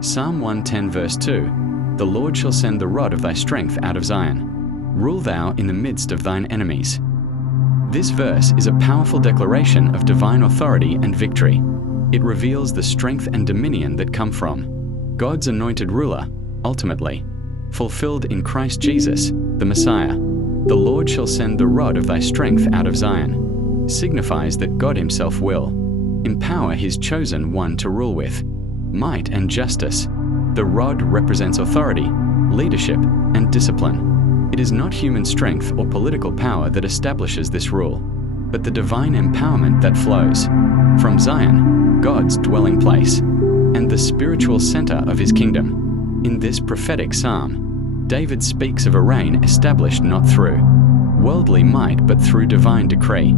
Psalm 110 verse 2, "The Lord shall send the rod of thy strength out of Zion. Rule thou in the midst of thine enemies." This verse is a powerful declaration of divine authority and victory. It reveals the strength and dominion that come from God's anointed ruler, ultimately, fulfilled in Christ Jesus, the Messiah. "The Lord shall send the rod of thy strength out of Zion," signifies that God himself will empower his chosen one to rule with might and justice. The rod represents authority, leadership, and discipline. It is not human strength or political power that establishes this rule, but the divine empowerment that flows from Zion, God's dwelling place, and the spiritual center of his kingdom. In this prophetic psalm, David speaks of a reign established not through worldly might but through divine decree.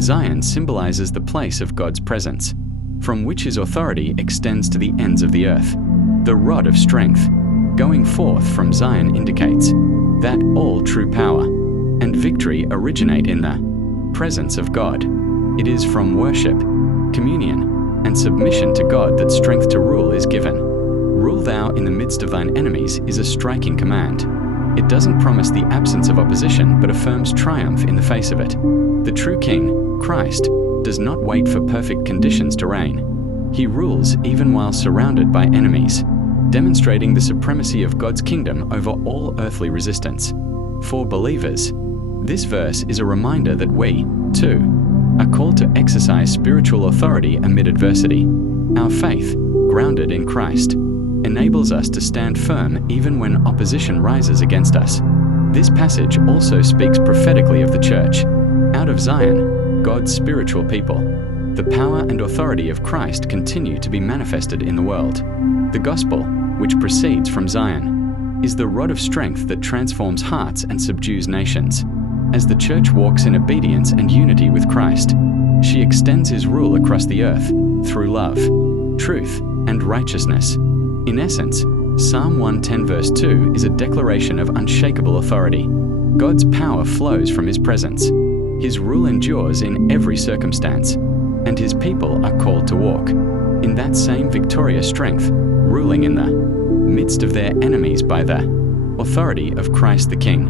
Zion symbolizes the place of God's presence, from which his authority extends to the ends of the earth. The rod of strength, going forth from Zion, indicates that all true power and victory originate in the presence of God. It is from worship, communion, and submission to God that strength to rule is given. "Rule thou in the midst of thine enemies" is a striking command. It doesn't promise the absence of opposition, but affirms triumph in the face of it. The true king, Christ, does not wait for perfect conditions to reign. He rules even while surrounded by enemies, demonstrating the supremacy of God's kingdom over all earthly resistance. For believers, this verse is a reminder that we, too, are called to exercise spiritual authority amid adversity. Our faith, grounded in Christ, enables us to stand firm even when opposition rises against us. This passage also speaks prophetically of the church. Out of Zion, God's spiritual people, the power and authority of Christ continue to be manifested in the world. The gospel, which proceeds from Zion, is the rod of strength that transforms hearts and subdues nations. As the church walks in obedience and unity with Christ, she extends his rule across the earth through love, truth, and righteousness. In essence, Psalm 110 verse 2 is a declaration of unshakable authority. God's power flows from his presence. His rule endures in every circumstance, and his people are called to walk in that same victorious strength, ruling in the midst of their enemies by the authority of Christ the King.